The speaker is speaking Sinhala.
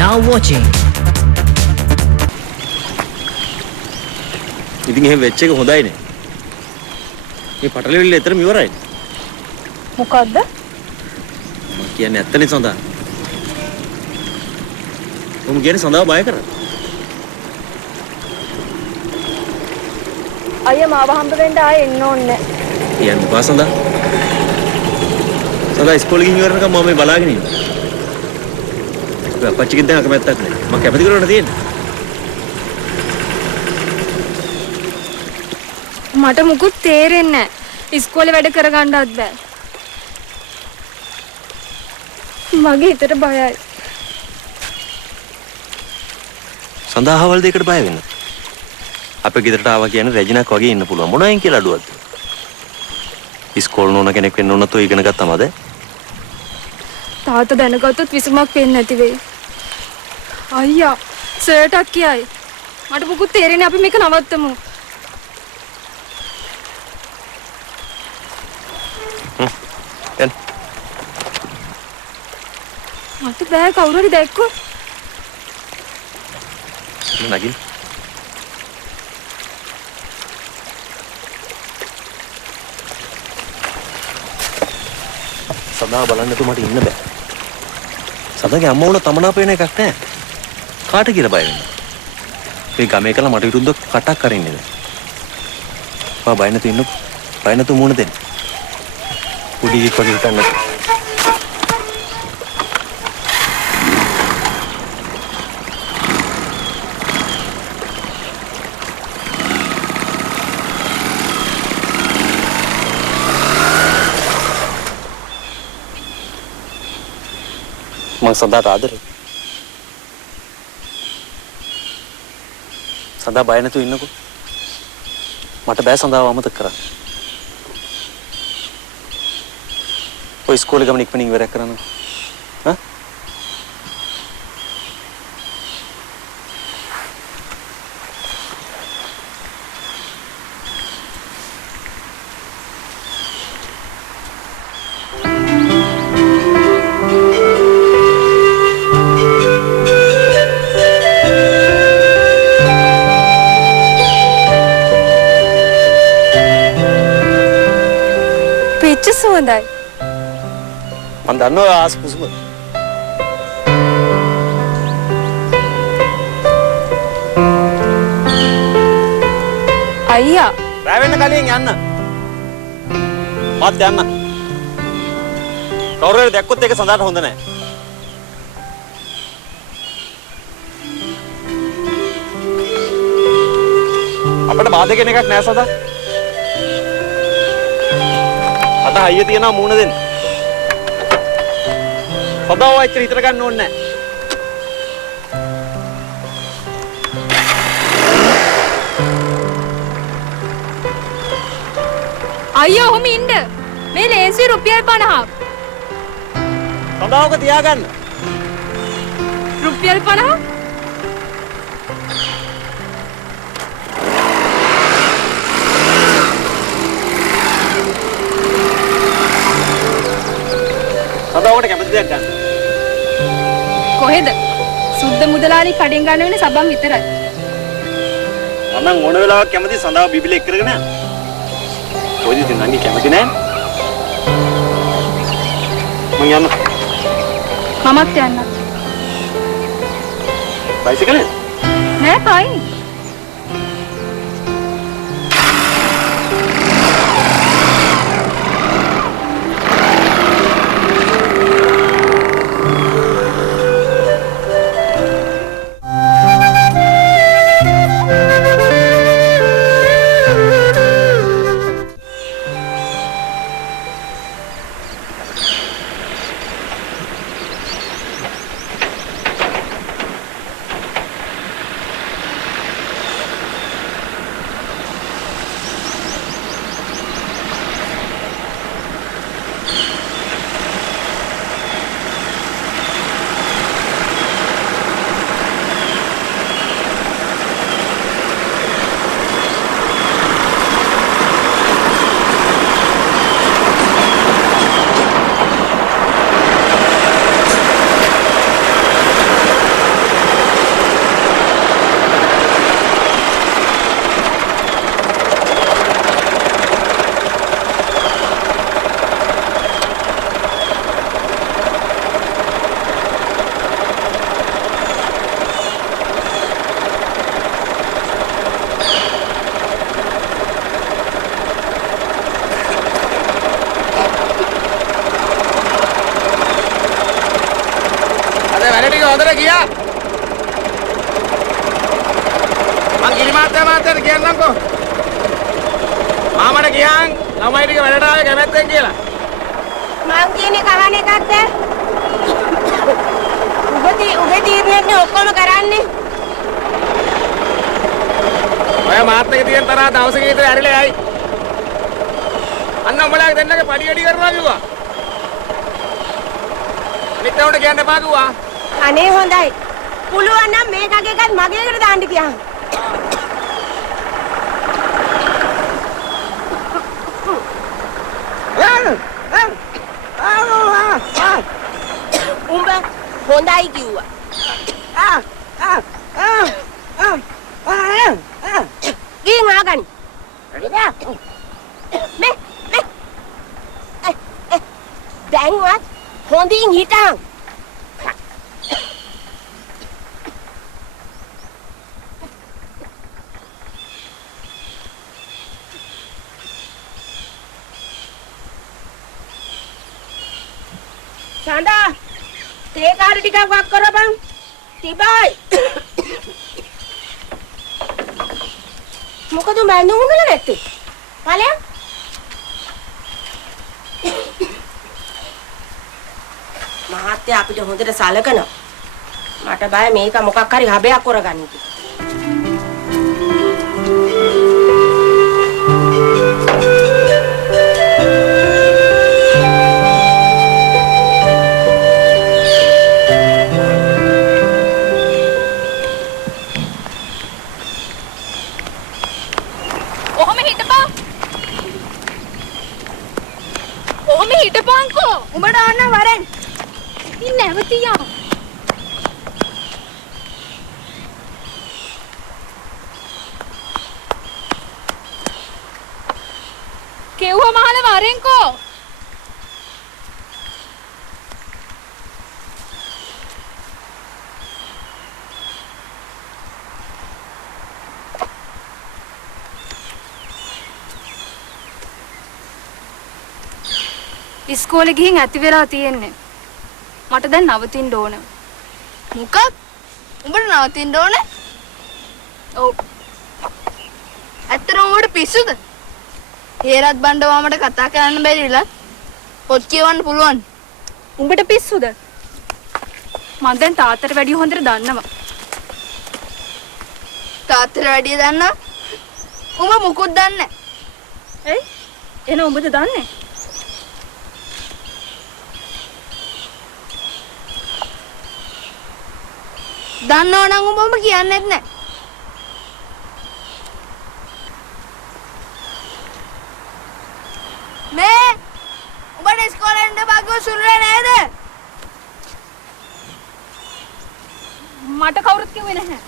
now watching. ඉතින් එහෙම වෙච්ච එක හොඳයිනේ. මේ පටලෙවිල්ල ඇතරම ඉවරයි. මොකද්ද? මම කියන්නේ ඇත්තනේ සඳහා. උඹ කියන්නේ සඳහා බය කරා. අයියා මාව හම්බ වෙන්න ආයේ එන්න ඕනේ නැහැ. කියන්න එපා සඳහා. සඳහා ඉස්කෝලේ ගිහින් ඉවරනකම් මම මේ බලාගෙන ඉන්නවා. ඔය අපච්චිගෙන් දැන් අකමැත්තක් නැහැ. මම කැමති කරවන්න තියෙන්නේ. මට මුකුත් තේරෙන්නේ නැහැ. ඉස්කෝලේ වැඩ කරගන්නවත් බෑ. මගේ හිතට බයයි. සඳහාවල් දෙයකට බය වෙන්න. අපේ ගෙදරට ආවා කියන්නේ රැජිනක් වගේ ඉන්න පුළුවන්. මොනවයින් කියලා අඩුවක්ද? ඉස්කෝල නෝන කෙනෙක් වෙන්න ඕනත් ඔය ඉගෙන ගත්තමද? තාත්තා දැනගත්තොත් විසමක් වෙන්නේ නැති වෙයි. අයියා සර්ටක් කියයි. මට මුකුත් තේරෙන්නේ අපි මේක නවත්තමු. එන්න. මට බෑ කවුරු හරි දැක්කොත්. නගින්. සදා බලන්න තු මට ඉන්න බෑ. සදාගේ අම්මා වුණ තමනා පේන එකක් නැහැ. කාට කියලා බය වෙන්නේ? මේ ගමේ කළා මට විරුද්ධව කටක් කරින්නේ නැහැ. බා බය නැතු ඉන්නකො. බය නැතු මුණ දෙන්න. කුඩි එක්ක වගේ හිටන්න. මං සදාට ආදරේ. සදා බය නැතුව ඉන්නකෝ. මට බෑ සදාව අමතක කරන්න. ඔය ඉස්කෝලේ ගමන ඉක්මනින් ඉවරයක් කරන්න. හා? හොඳයි. මම දන්නවා ආස් කුසුම. අයියා. රැ වෙන්න කලින් යන්න. මාත් යන්න. කවුරු හරි දැක්කොත් ඒක සඳහට හොඳ නැහැ. අපිට බාධා කෙනෙක් නෑ සදා. අත හයිය තියනවා මූණ දෙන්න. සදාව ඇත්තට හිතර ගන්න ඕනේ නැහැ. අයියෝ ඔහොම ඉන්න. මේ ලේන්සුවේ රුපියල් 50ක්. සදාවක තියාගන්න. රුපියල් 50ක්? සදාවට කැමති දෙයක් ගන්න. කොහෙද? සුද්ධ මුදලාලි කඩෙන් ගන්න වෙන සබන් විතරයි. මම නම් ඕන වෙලාවක කැමති සදාව බිබිල එක් කරගෙන යන්න. කොයිද ඉතින් නංගි කැමති නෑ? මං යන්න. මමත් යන්න. බයිසිකලෙන්? නෑ පයින්. හොඳට ගියා. මං ගිරිමාත්‍යාට කියන්නම්කෝ. මාමට ගියාන් ළමයි ටික වැඩට ආවේ කැමැත්තෙන් කියලා. මං කියන්නේ කවණ එකක්ද? උඹේ තීරණයනේ ඔක්කොම කරන්නේ. ඔය මාත් එක තියෙන තරහ දවසක විතර ඇරිලා යයි. අන්න උඹලාගේ දෙන්නගේ පඩි වැඩි කරනවා කිව්වා. අනිත් උන්ට කියන්න එපා කිව්වා. අනේ හොඳයි. පුළුවන් නම් මේකගේ එකත් මගේ එකට දාන්න කියන්න. උඹ හොඳයි කිව්වා. ගිහින් ආගනි. මේ දැන්වත් හොඳින් හිටන්. සඳා තේ කාරි ටිකක් වක් කරපන්. තිබයි. මොකද මන්නේ උන්නල නැත්තේ? ඵලයන්. මහත්තයා අපිට හොඳට සලකනවා. මට බය මේක මොකක් හරි හබයක් කරගන්න කියලා. හිටපන්කෝ උඹට ආන්න වරෙන් ඉතින් නැවතියා කෙව්ව මහල වරෙන්කෝ ඉස්කෝලේ ගිහින් ඇති වෙලා තියෙන්නේ. මට දැන් නවතින්න ඕන. මොකක්? උඹට නවතින්න ඕනේ? ඔව්. ඇත්තටම උඹට පිස්සුද? හේරත් බණ්ඩවාමට කතා කරන්න බැරිලා පොත් කියවන්න පුළුවන්. උඹට පිස්සුද? මම දැන් තාත්තට වැඩිය හොඳට දන්නවා. තාත්තට වැඩිය දන්නා? උඹ මොකුත් දන්නේ නැහැ. එයි එන උඹද දන්නේ? දන්නව නම් උඹම කියන්නෙත් නැහැ. මේ උඹට ඉස්කෝලේ යන්න බග්ගෝ සුරුනේ නේද? මට කවුරුත් කිව්වේ නැහැ.